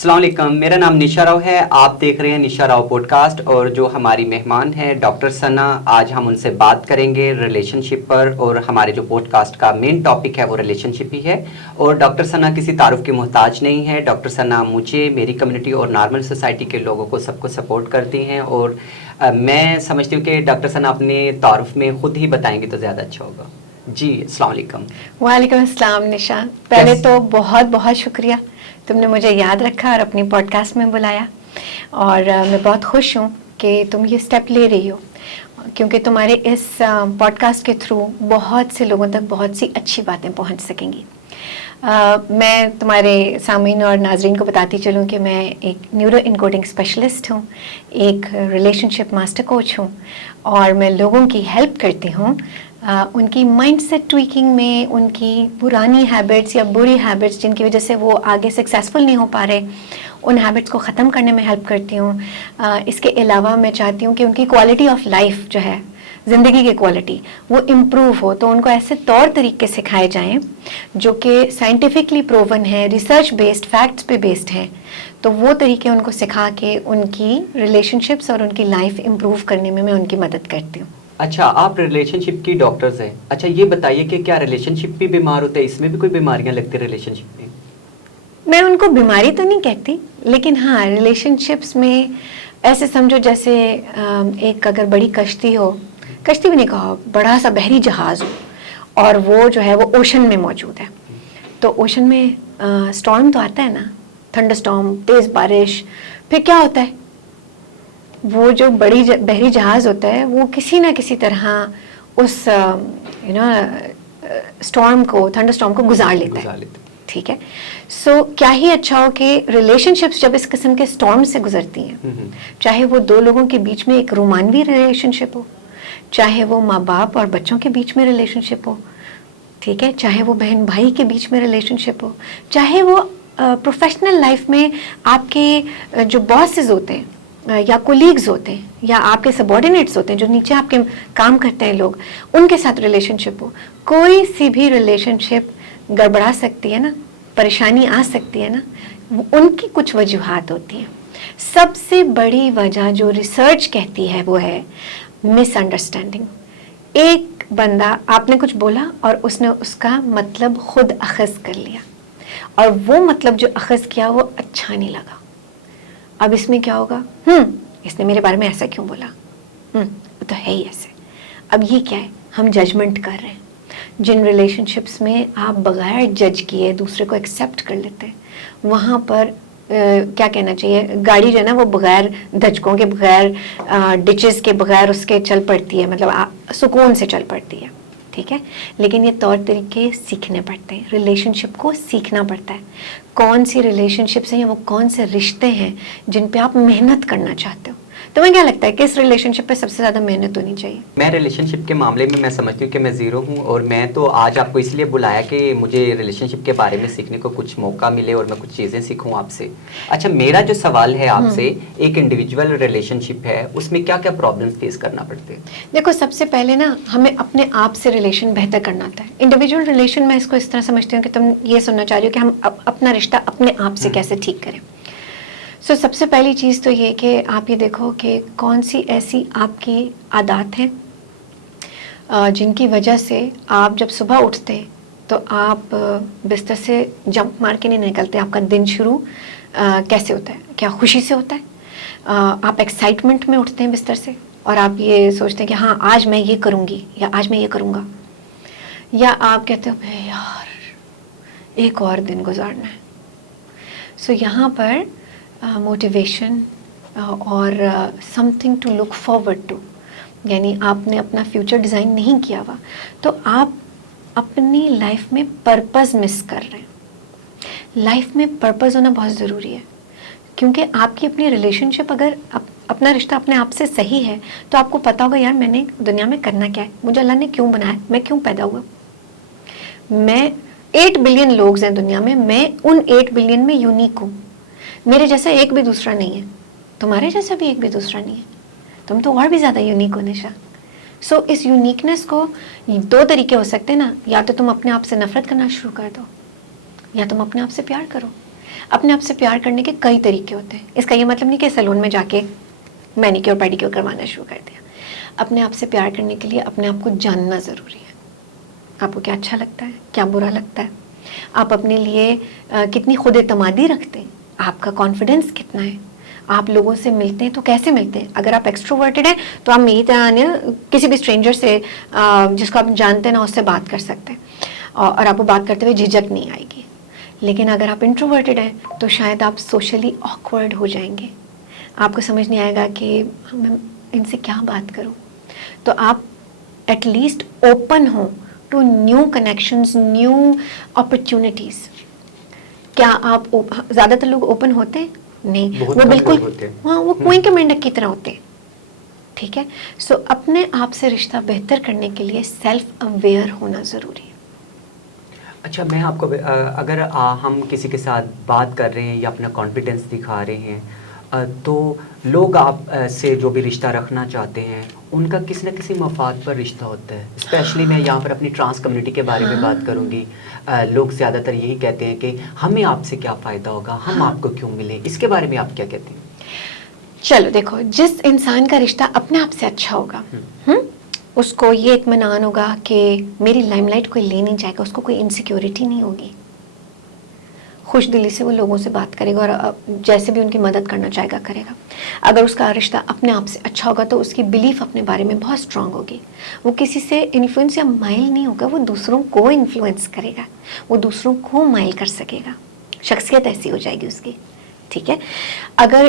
السلام علیکم، میرا نام نشا راؤ ہے. آپ دیکھ رہے ہیں نشا راؤ پوڈ کاسٹ، اور جو ہماری مہمان ہیں ڈاکٹر ثنا، آج ہم ان سے بات کریں گے ریلیشن شپ پر. اور ہمارے جو پوڈ کاسٹ کا مین ٹاپک ہے وہ ریلیشن شپ ہی ہے. اور ڈاکٹر ثنا کسی تعارف کی محتاج نہیں ہے. ڈاکٹر ثنا مجھے، میری کمیونٹی اور نارمل سوسائٹی کے لوگوں کو سب کو سپورٹ کرتی ہیں. اور میں سمجھتی ہوں کہ ڈاکٹر ثنا اپنے تعارف میں خود ہی بتائیں گے تو زیادہ اچھا ہوگا. جی السلام علیکم. وعلیکم السلام نشا. پہلے تو بہت بہت شکریہ، تم نے مجھے یاد رکھا اور اپنی پوڈ کاسٹ میں بلایا. اور میں بہت خوش ہوں کہ تم یہ سٹیپ لے رہی ہو، کیونکہ تمہارے اس پوڈ کاسٹ کے تھرو بہت سے لوگوں تک بہت سی اچھی باتیں پہنچ سکیں گی. میں تمہارے سامعین اور ناظرین کو بتاتی چلوں کہ میں ایک نیورو انکوڈنگ اسپیشلسٹ ہوں، ایک ریلیشن شپ ماسٹر کوچ ہوں، اور میں لوگوں کی ہیلپ کرتی ہوں ان کی مائنڈ سیٹ ٹویکنگ میں، ان کی پرانی ہیبٹس یا بری ہیبٹس جن کی وجہ سے وہ آگے سکسیزفل نہیں ہو پا رہے، ان ہیبٹس کو ختم کرنے میں ہیلپ کرتی ہوں. اس کے علاوہ میں چاہتی ہوں کہ ان کی کوالٹی آف لائف جو ہے، زندگی کی کوالٹی، وہ امپروو ہو. تو ان کو ایسے طور طریقے سکھائے جائیں جو کہ سائنٹیفکلی پروون ہیں، ریسرچ بیسڈ، فیکٹس پہ بیسڈ ہیں. تو وہ طریقے ان کو سکھا کے ان کی ریلیشن شپس اور ان کی لائف امپروو کرنے میں ان کی مدد کرتی ہوں. اچھا، آپ ریلیشن شپ کی ڈاکٹرز ہیں. اچھا یہ بتائیے کہ کیا ریلیشن شپ بھی بیمار ہوتے ہیں؟ اس میں بھی کوئی بیماریاں لگتی ہیں ریلیشن شپ میں؟ میں ان کو بیماری تو نہیں کہتی، لیکن ہاں ریلیشن شپس میں ایسے سمجھو جیسے ایک اگر بڑی کشتی ہو، کشتی بھی نہیں کہو، بڑا سا بحری جہاز ہو، اور وہ جو ہے وہ اوشن میں موجود ہے. تو اوشن میں سٹارم تو آتا ہے نا، تھنڈر سٹارم، تیز بارش. پھر کیا ہوتا ہے؟ وہ جو بحری جہاز ہوتا ہے وہ کسی نہ کسی طرح اس سٹارم کو، تھنڈر سٹارم کو گزار لیتا ہے. ٹھیک ہے. سو کیا ہی اچھا ہو کہ ریلیشن شپس جب اس قسم کے سٹارم سے گزرتی ہیں، چاہے وہ دو لوگوں کے بیچ میں ایک رومانوی ریلیشن شپ ہو، چاہے وہ ماں باپ اور بچوں کے بیچ میں ریلیشن شپ ہو، ٹھیک ہے، چاہے وہ بہن بھائی کے بیچ میں ریلیشن شپ ہو، چاہے وہ پروفیشنل لائف میں آپ کے جو باسز ہوتے ہیں یا کولیگز ہوتے ہیں یا آپ کے سبارڈینیٹس ہوتے ہیں جو نیچے آپ کے کام کرتے ہیں لوگ، ان کے ساتھ ریلیشن شپ ہو. کوئی سی بھی ریلیشن شپ گڑبڑا سکتی ہے نا، پریشانی آ سکتی ہے نا، ان کی کچھ وجوہات ہوتی ہیں. سب سے بڑی وجہ جو ریسرچ کہتی ہے وہ ہے مس انڈرسٹینڈنگ. ایک بندہ، آپ نے کچھ بولا اور اس نے اس کا مطلب خود اخذ کر لیا، اور وہ مطلب جو اخذ کیا وہ اچھا نہیں لگا. اب اس میں کیا ہوگا؟ اس نے میرے بارے میں ایسا کیوں بولا؟ وہ تو ہے ہی ایسے. اب یہ کیا ہے؟ ہم ججمنٹ کر رہے ہیں. جن ریلیشن شپس میں آپ بغیر جج کیے دوسرے کو ایکسیپٹ کر لیتے ہیں، وہاں پر کیا کہنا چاہیے، گاڑی جو ہے نا وہ بغیر دھچکوں کے، بغیر ڈچز کے، بغیر اس کے چل پڑتی ہے، مطلب سکون سے چل پڑتی ہے. ٹھیک ہے. لیکن یہ طور طریقے سیکھنے پڑتے ہیں، ریلیشن شپ کو سیکھنا پڑتا ہے. کون سی ریلیشن شپس ہیں یا وہ کون سے رشتے ہیں جن پہ آپ محنت کرنا چاہتے ہو. تمہیں کیا لگتا ہے کس ریلیشن شپ پہ سب سے زیادہ محنت ہونی چاہیے؟ میں ریلیشن شپ کے معاملے میں سمجھتی ہوں کہ میں زیرو ہوں. اور میں تو آج آپ کو اس لیے بلایا کہ مجھے ریلیشن شپ کے بارے میں سیکھنے کو کچھ موقع ملے اور میں کچھ چیزیں سیکھوں آپ سے. اچھا میرا جو سوال ہے آپ سے، ایک انڈیویجول ریلیشن شپ ہے، اس میں کیا کیا پرابلمس فیس کرنا پڑتے ہیں؟ دیکھو، سب سے پہلے نا ہمیں اپنے آپ سے ریلیشن بہتر کرنا ہوتا ہے. انڈیویجول ریلیشن میں اس کو اس طرح سمجھتی ہوں کہ تم یہ سننا چاہ رہی ہو کہ ہم اپنا رشتہ اپنے آپ سے کیسے ٹھیک کریں. سب سے پہلی چیز تو یہ کہ آپ یہ دیکھو کہ کون سی ایسی آپ کی عادات ہیں جن کی وجہ سے آپ جب صبح اٹھتے ہیں تو آپ بستر سے جمپ مار کے نہیں نکلتے. آپ کا دن شروع کیسے ہوتا ہے؟ کیا خوشی سے ہوتا ہے؟ آپ ایکسائٹمنٹ میں اٹھتے ہیں بستر سے اور آپ یہ سوچتے ہیں کہ ہاں آج میں یہ کروں گی یا آج میں یہ کروں گا، یا آپ کہتے ہو یار ایک اور دن گزارنا ہے. یہاں پر موٹیویشن اور something to look forward to, یعنی آپ نے اپنا فیوچر ڈیزائن نہیں کیا ہوا تو آپ اپنی لائف میں پرپز مس کر رہے ہیں. لائف میں پرپز ہونا بہت ضروری ہے، کیونکہ آپ کی اپنی ریلیشن شپ، اگر اپنا رشتہ اپنے آپ سے صحیح ہے تو آپ کو پتا ہوگا یار میں نے دنیا میں کرنا کیا ہے، مجھے اللہ نے کیوں بنایا، میں کیوں پیدا ہوا. میں 8 بلین لوگ ہیں دنیا میں ان 8 بلین میں یونیک ہوں. میرے جیسا ایک بھی دوسرا نہیں ہے، تمہارے جیسا بھی ایک بھی دوسرا نہیں ہے. تم تو اور بھی زیادہ یونیک ہو نشا. اس یونیکنیس کو 2 طریقے ہو سکتے ہیں نا، یا تو تم اپنے آپ سے نفرت کرنا شروع کر دو یا تم اپنے آپ سے پیار کرو. اپنے آپ سے پیار کرنے کے کئی طریقے ہوتے ہیں. اس کا یہ مطلب نہیں کہ سیلون میں جا کے مینیکیور پیڈیکیور کروانا شروع کر دیا. اپنے آپ سے پیار کرنے کے لیے اپنے آپ کو جاننا ضروری ہے. آپ کو کیا اچھا لگتا ہے, کیا برا لگتا ہے, آپ اپنے لیے کتنی خود اعتمادی رکھتے ہیں, آپ کا کانفیڈنس کتنا ہے, آپ لوگوں سے ملتے ہیں تو کیسے ملتے ہیں. اگر آپ ایکسٹروورٹڈ ہیں تو آپ میری طرح کسی بھی اسٹرینجر سے جس کو آپ جانتے ہیں نا اس سے بات کر سکتے ہیں اور آپ کو بات کرتے ہوئے جھجک نہیں آئے گی. لیکن اگر آپ انٹروورٹڈ ہیں تو شاید آپ سوشلی آکورڈ ہو جائیں گے, آپ کو سمجھ نہیں آئے گا کہ میں ان سے کیا بات کروں. تو آپ ایٹ لیسٹ اوپن ہوں to new connections, new opportunities. کیا آپ زیادہ تر لوگ اوپن ہوتے ہیں؟ نہیں, وہ بالکل ہاں وہ کنویں کے مینڈک کی طرح ہوتے ہیں. ٹھیک ہے, سو اپنے آپ سے رشتہ بہتر کرنے کے لیے سیلف اویئر ہونا ضروری ہے. اچھا, میں آپ کو اگر ہم کسی کے ساتھ بات کر رہے ہیں یا اپنا کانفیڈنس دکھا رہے ہیں تو لوگ آپ سے جو بھی رشتہ رکھنا چاہتے ہیں ان کا کسی نہ کسی مفاد پر رشتہ ہوتا ہے. اسپیشلی میں یہاں پر اپنی ٹرانس کمیونٹی کے بارے میں بات کروں گی. لوگ زیادہ تر یہی کہتے ہیں کہ ہمیں آپ سے کیا فائدہ ہوگا, ہم آپ کو کیوں ملیں. اس کے بارے میں آپ کیا کہتے ہیں؟ چلو دیکھو, جس انسان کا رشتہ اپنے آپ سے اچھا ہوگا اس کو یہ اطمینان ہوگا کہ میری لائم لائٹ کوئی لے نہیں جائے گا, اس کو کوئی انسیکیورٹی نہیں ہوگی. خوش دلی سے وہ لوگوں سے بات کرے گا اور جیسے بھی ان کی مدد کرنا چاہے گا کرے گا. اگر اس کا رشتہ اپنے آپ سے اچھا ہوگا تو اس کی بلیف اپنے بارے میں بہت اسٹرانگ ہوگی. وہ کسی سے انفلوئنس یا مائل نہیں ہوگا, وہ دوسروں کو انفلوئنس کرے گا, وہ دوسروں کو مائل کر سکے گا. شخصیت ایسی ہو جائے گی اس کی. ٹھیک ہے, اگر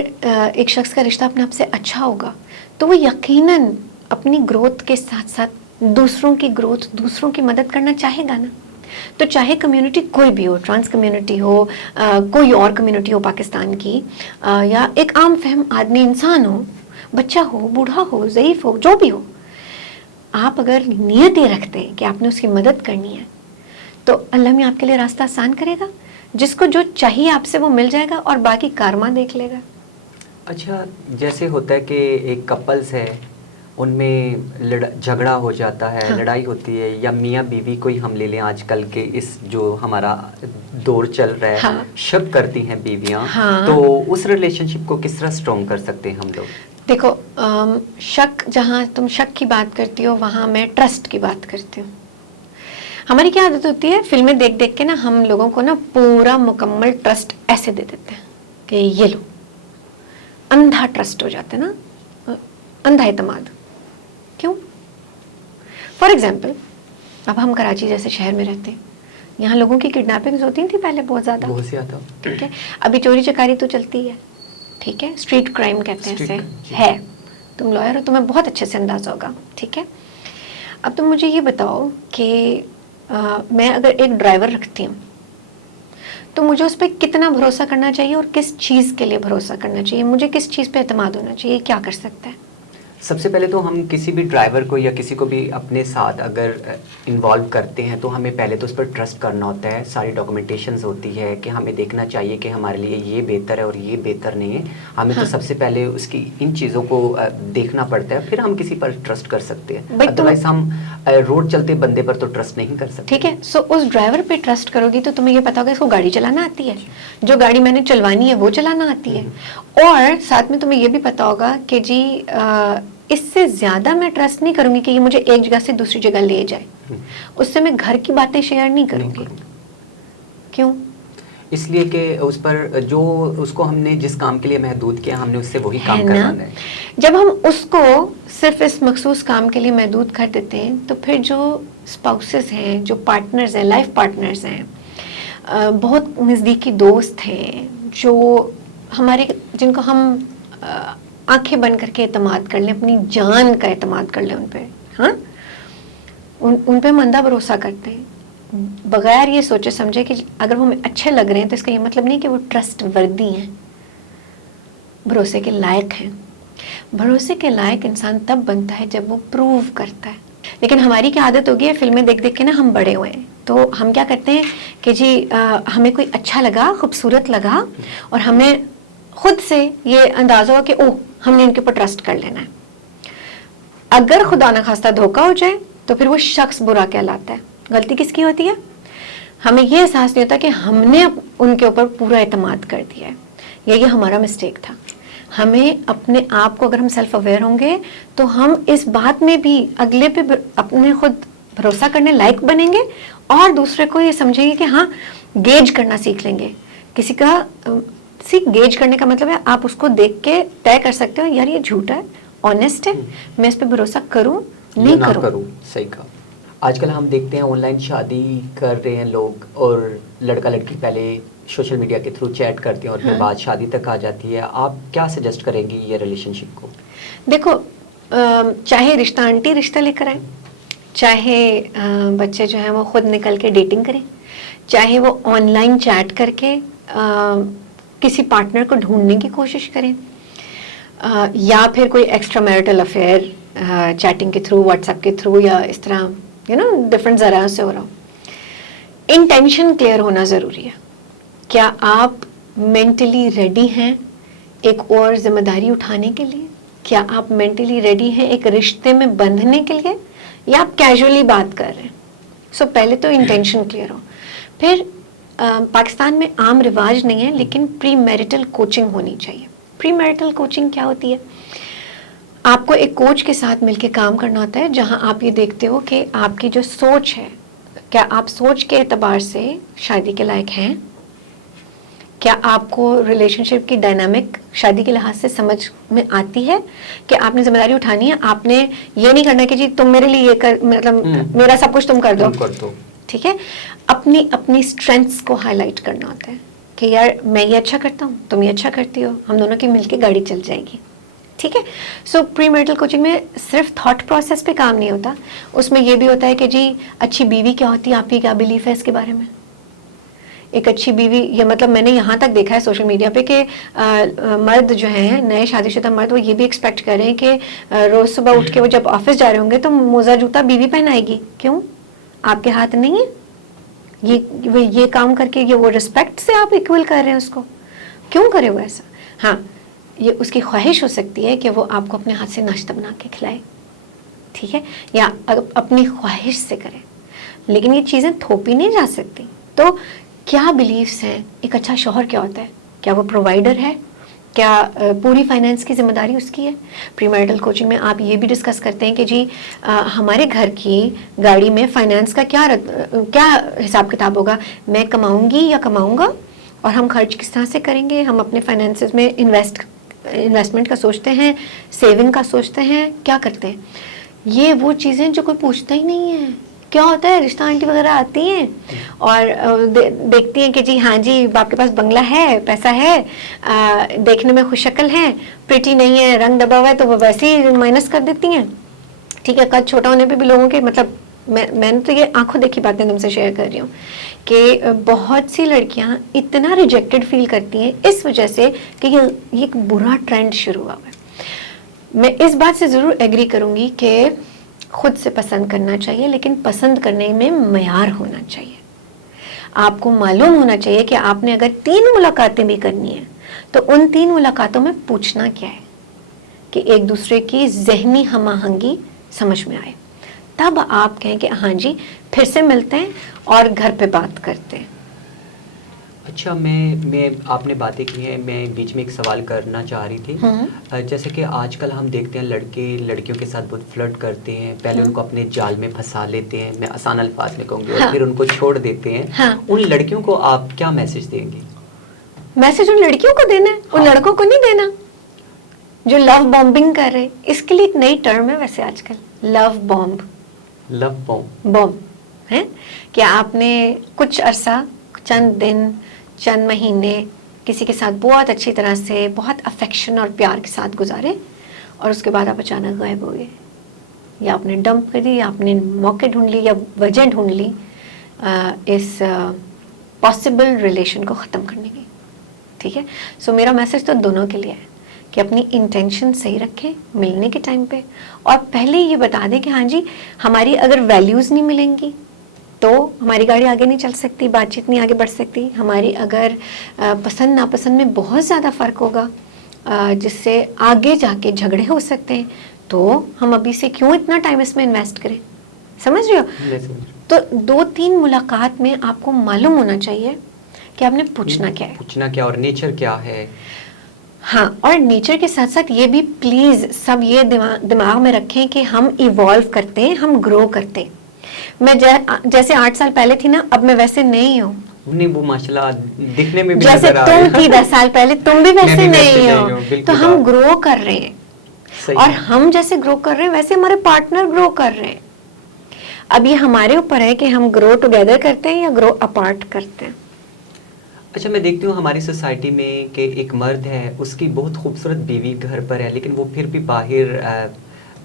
ایک شخص کا رشتہ اپنے آپ سے اچھا ہوگا تو وہ یقیناً اپنی گروتھ کے ساتھ ساتھ دوسروں کی گروتھ, دوسروں کی مدد کرنا چاہے گا نا. تو چاہے کمیونٹی کوئی بھی ہو, ٹرانس کمیونٹی ہو, کوئی اور کمیونٹی ہو پاکستان کی, یا ایک عام فہم آدمی انسان ہو, بچہ ہو, بوڑھا ہو, ضعیف ہو, جو بھی ہو, آپ اگر نیت یہ رکھتے ہیں کہ آپ نے اس کی مدد کرنی ہے تو اللہ میں آپ کے لیے راستہ آسان کرے گا. جس کو جو چاہیے آپ سے وہ مل جائے گا اور باقی کارما دیکھ لے گا. اچھا, جیسے ہوتا ہے کہ ایک کپلز ہے, ان میں جھگڑا ہو جاتا ہے, لڑائی ہوتی ہے, یا میاں بیوی کوئی ہم لے لیں آج کل کے اس جو ہمارا دور چل رہا ہے, شک کرتی ہیں بیویاں, تو اس ریلیشن شپ کو کس طرح اسٹرانگ کر سکتے ہیں ہم لوگ؟ دیکھو, شک, جہاں تم شک کی بات کرتی ہو وہاں میں ٹرسٹ کی بات کرتی ہوں. ہماری کیا عادت ہوتی ہے, فلمیں دیکھ دیکھ کے نا ہم لوگوں کو نا پورا مکمل ٹرسٹ ایسے دے دیتے ہیں کہ یہ لو, اندھا ٹرسٹ ہو جاتا ہے نا, اندھا اعتماد. کیوں؟ فار ایگزامپل, اب ہم کراچی جیسے شہر میں رہتے ہیں, یہاں لوگوں کی کڈنیپنگز ہوتی تھیں پہلے بہت زیادہ. ٹھیک ہے, ابھی چوری چکاری تو چلتی ہے. ٹھیک ہے, اسٹریٹ کرائم کہتے ہیں اسے, ہے. تم لائر ہو, تمہیں بہت اچھے سے اندازہ ہوگا. ٹھیک ہے, اب تم مجھے یہ بتاؤ کہ میں اگر ایک ڈرائیور رکھتی ہوں تو مجھے اس پہ کتنا بھروسہ کرنا چاہیے اور کس چیز کے لیے بھروسہ کرنا چاہیے, مجھے کس چیز پہ اعتماد ہونا چاہیے, کیا کر سکتا ہے؟ سب سے پہلے تو ہم کسی بھی ڈرائیور کو یا کسی کو بھی اپنے ساتھ اگر انوالو کرتے ہیں تو ہمیں پہلے تو اس پر ٹرسٹ کرنا ہوتا ہے. ساری ڈاکومنٹیشنز ہوتی ہے کہ ہمیں دیکھنا چاہیے کہ ہمارے لیے یہ بہتر ہے اور یہ بہتر نہیں ہے. ہمیں تو سب سے پہلے اس کی ان چیزوں کو دیکھنا پڑتا ہے, پھر ہم کسی پر ٹرسٹ کر سکتے ہیں. ادروائز ہم روڈ چلتے بندے پر تو ٹرسٹ نہیں کر سکتے. ٹھیک ہے, سو اس ڈرائیور پہ ٹرسٹ کرو گی تو تمہیں یہ پتا ہوگا اس کو گاڑی چلانا آتی ہے, جو گاڑی میں نے چلوانی ہے وہ چلانا آتی ہے, اور ساتھ میں تمہیں یہ بھی پتا ہوگا کہ جی اس سے زیادہ میں ٹرسٹ نہیں کروں گی کہ یہ مجھے ایک جگہ سے دوسری جگہ لے جائے. اس سے میں گھر کی باتیں شیئر نہیں کروں گی. کیوں؟ اس لیے کہ اس پر جو اس کو ہم نے جس کام کے لیے محدود کیا, ہم نے اس سے وہی کام کروانا ہے. جب ہم اس کو صرف اس مخصوص کام کے لیے محدود کر دیتے ہیں تو پھر جو اسپاؤسز ہیں, جو پارٹنرز ہیں, لائف پارٹنرز ہیں, بہت نزدیکی دوست ہیں, جو ہمارے, جن کو ہم آنکھیں بند کر کے اعتماد کر لیں, اپنی جان کا اعتماد کر لیں ان پہ, ہاں, ان پہ مندہ بھروسہ کرتے ہیں بغیر یہ سوچے سمجھے کہ اگر وہ ہمیں اچھے لگ رہے ہیں تو اس کا یہ مطلب نہیں کہ وہ ٹرسٹ وردی ہیں, بھروسے کے لائق ہیں. بھروسے کے لائق انسان تب بنتا ہے جب وہ پروو کرتا ہے. لیکن ہماری کیا عادت ہوگی ہے, فلمیں دیکھ دیکھ کے نا ہم بڑے ہوئے ہیں, تو ہم کیا کرتے ہیں کہ جی ہمیں کوئی اچھا لگا, خوبصورت لگا, اور ہمیں خود سے یہ اندازہ ہوا کہ اوہ ہم نے ان کے اوپر ٹرسٹ کر لینا ہے. اگر خدا نخواستہ دھوکہ ہو جائے تو پھر وہ شخص برا کہلاتا ہے. غلطی کس کی ہوتی ہے؟ ہمیں یہ احساس نہیں ہوتا کہ ہم نے ان کے اوپر پورا اعتماد کر دیا ہے، یا یہ ہمارا مسٹیک تھا. ہمیں اپنے آپ کو، اگر ہم سیلف اویئر ہوں گے تو ہم اس بات میں بھی اگلے پہ اپنے خود بھروسہ کرنے لائق بنیں گے، اور دوسرے کو یہ سمجھیں گے کہ ہاں گیج کرنا سیکھ لیں گے. کسی کا گیج کرنے کا مطلب ہے آپ اس کو دیکھ کے طے کر سکتے ہو یار یہ جھوٹا ہے، آنیسٹ ہے، میں اس پہ بھروسہ کروں نہیں کروں. صحیح کہا. آج کل ہم دیکھتے ہیں آن لائن شادی کر رہے ہیں لوگ، اور لڑکا لڑکی پہلے سوشل میڈیا کے تھرو چیٹ کرتے ہیں اور پھر بعد شادی تک آ جاتی ہے. آپ کیا سجیسٹ کریں گی یہ ریلیشن شپ کو؟ دیکھو چاہے رشتہ آنٹی رشتہ لے کر آئے، چاہے بچے جو ہیں وہ خود نکل کے ڈیٹنگ کریں، چاہے وہ آن لائن چیٹ کر کے کسی پارٹنر کو ڈھونڈنے کی کوشش کریں، یا پھر کوئی ایکسٹرا میرٹل افیئر چیٹنگ کے تھرو، واٹس ایپ کے تھرو، یا اس طرح ڈفرینٹ ذرائع سے ہو رہا ہو. انٹینشن کلیئر ہونا ضروری ہے. کیا آپ مینٹلی ریڈی ہیں ایک اور ذمہ داری اٹھانے کے لیے؟ کیا آپ مینٹلی ریڈی ہیں ایک رشتے میں بندھنے کے لیے، یا آپ کیجولی بات کر رہے ہیں؟ سو پہلے تو انٹینشن کلیئر ہو. پھر پاکستان میں عام رواج نہیں ہے لیکن پری میرٹل کوچنگ ہونی چاہیے. پری میرٹل کوچنگ کیا ہوتی ہے؟ آپ کو ایک کوچ کے ساتھ مل کے کام کرنا ہوتا ہے، جہاں آپ یہ دیکھتے ہو کہ آپ کی جو سوچ ہے، کیا آپ سوچ کے اعتبار سے شادی کے لائق ہیں؟ کیا آپ کو ریلیشن شپ کی ڈائنامک شادی کے لحاظ سے سمجھ میں آتی ہے کہ آپ نے ذمہ داری اٹھانی ہے؟ آپ نے یہ نہیں کرنا کہ جی تم میرے لیے یہ کر، مطلب میرا سب کچھ تم کر دو. ٹھیک ہے. اپنی اسٹرینتھس کو ہائی لائٹ کرنا ہوتا ہے کہ یار میں یہ اچھا کرتا ہوں، تم یہ اچھا کرتی ہو، ہم دونوں کی مل کے گاڑی چل جائے گی. ٹھیک ہے. سو پری میرٹل کوچنگ میں صرف تھاٹ پروسیس پہ کام نہیں ہوتا، اس میں یہ بھی ہوتا ہے کہ جی اچھی بیوی کیا ہوتی ہے، آپ کی کیا بلیف ہے اس کے بارے میں. ایک اچھی بیوی، یہ مطلب میں نے یہاں تک دیکھا ہے سوشل میڈیا پہ کہ مرد جو ہیں، نئے شادی شدہ مرد، وہ یہ بھی ایکسپیکٹ کر رہے ہیں کہ روز صبح اٹھ کے وہ جب آفس جا رہے ہوں گے تو موزہ جوتا بیوی پہنائے گی. کیوں؟ آپ کے ہاتھ نہیں ہے یہ کام کر کے، یہ وہ رسپیکٹ سے آپ ایکول کر رہے ہیں اس کو. کیوں کرے وہ ایسا؟ ہاں یہ اس کی خواہش ہو سکتی ہے کہ وہ آپ کو اپنے ہاتھ سے ناشتہ بنا کے کھلائے، ٹھیک ہے، یا اپنی خواہش سے کرے، لیکن یہ چیزیں تھوپی نہیں جا سکتی. تو کیا بلیفس ہیں؟ ایک اچھا شوہر کیا ہوتا ہے؟ کیا وہ پرووائڈر ہے؟ کیا پوری فائنینس کی ذمہ داری اس کی ہے؟ پری میرٹل کوچنگ میں آپ یہ بھی ڈسکس کرتے ہیں کہ جی ہمارے گھر کی گاڑی میں فائنینس کا کیا حساب کتاب ہوگا، میں کماؤں گی یا کماؤں گا، اور ہم خرچ کس طرح سے کریں گے. ہم اپنے فائنینسز میں انویسٹمنٹ کا سوچتے ہیں، سیونگ کا سوچتے ہیں، کیا کرتے ہیں. یہ وہ چیزیں جو کوئی پوچھتا ہی نہیں ہے. کیا ہوتا ہے، رشتہ آنٹی وغیرہ آتی ہیں اور دیکھتی ہیں کہ جی ہاں جی باپ کے پاس بنگلہ ہے، پیسہ ہے، دیکھنے میں خوش شکل ہے، پریٹی نہیں ہے، رنگ دبا ہوا ہے، تو وہ ویسے ہی مائنس کر دیتی ہیں. ٹھیک ہے. قد چھوٹا ہونے پہ بھی لوگوں کے، مطلب میں نے تو یہ آنکھوں دیکھی باتیں تم سے شیئر کر رہی ہوں کہ بہت سی لڑکیاں اتنا ریجیکٹڈ فیل کرتی ہیں اس وجہ سے کہ یہ ایک برا ٹرینڈ شروع ہوا ہے. میں اس بات سے ضرور ایگری کروں گی کہ خود سے پسند کرنا چاہیے، لیکن پسند کرنے میں معیار ہونا چاہیے. آپ کو معلوم ہونا چاہیے کہ آپ نے اگر 3 ملاقاتیں بھی کرنی ہیں تو ان 3 ملاقاتوں میں پوچھنا کیا ہے کہ ایک دوسرے کی ذہنی ہم آہنگی سمجھ میں آئے. تب آپ کہیں کہ ہاں جی پھر سے ملتے ہیں اور گھر پہ بات کرتے ہیں. اچھا، میں آپ نے باتیں کی ہیں، میں بیچ میں ایک سوال کرنا چاہ رہی تھی. جیسے کہ آج کل ہم دیکھتے ہیں لڑکے لڑکیوں کے ساتھ بہت فلرٹ کرتے ہیں، پہلے ان کو اپنے جال میں پھنسا لیتے ہیں، میں آسان الفاظ میں کہوں گی، اور پھر ان کو چھوڑ دیتے ہیں. ان لڑکیوں کو آپ کیا میسج دیں گی؟ میسج ان لڑکیوں کو دینا ہے، ان لڑکوں کو نہیں دینا جو لو بامبنگ کر رہے. اس کے لیے ایک نئی ٹرم ہے ویسے آج کل، لو بامب ہے کہ آپ نے کچھ عرصہ، چند دن، چند مہینے کسی کے ساتھ بہت اچھی طرح سے، بہت افیکشن اور پیار کے ساتھ گزارے، اور اس کے بعد آپ اچانک غائب ہو گئے، یا آپ نے ڈمپ کر دی، یا آپ نے موقع ڈھونڈ لی یا وجہ ڈھونڈ لی اس پاسبل ریلیشن کو ختم کرنے کی. ٹھیک ہے. سو میرا میسج تو دونوں کے لیے ہے کہ اپنی انٹینشن صحیح رکھیں ملنے کے ٹائم پہ، اور پہلے یہ بتا دیں کہ ہاں جی ہماری اگر ویلیوز نہیں ملیں گی تو ہماری گاڑی آگے نہیں چل سکتی، بات چیت نہیں آگے بڑھ سکتی. ہماری اگر پسند ناپسند میں بہت زیادہ فرق ہوگا جس سے آگے جا کے جھگڑے ہو سکتے ہیں، تو ہم ابھی سے کیوں اتنا ٹائم اس میں انویسٹ کریں. سمجھ رہے ہو؟ تو 2-3 ملاقات میں آپ کو معلوم ہونا چاہیے کہ آپ نے پوچھنا کیا ہے، پوچھنا کیا اور نیچر کیا ہے. ہاں، اور نیچر کے ساتھ ساتھ یہ بھی پلیز سب یہ دماغ میں رکھیں کہ ہم ایوالو کرتے ہیں، ہم گرو کرتے ہیں. میں جیسے 8 سال پہلے تھی نا، اب میں ویسے نہیں ہوں. نہیں، وہ ماشاءاللہ دکھنے میں بھی جیسے نظر آ رہے تم تھی 10 سال پہلے، تم بھی ویسے نہیں ہو. بالکل. تو ہم گرو کر رہے ہیں، اور ہم جیسے گرو کر رہے ہیں ویسے ہمارے پارٹنر گرو کر رہے ہیں. اب یہ ہمارے اوپر ہے کہ ہم گرو ٹوگیدر کرتے ہیں یا گرو اپارٹ کرتے ہیں. اچھا، میں دیکھتی ہوں ہماری سوسائٹی میں کہ ایک مرد ہے، اس کی بہت خوبصورت بیوی گھر پر ہے، لیکن وہ پھر بھی باہر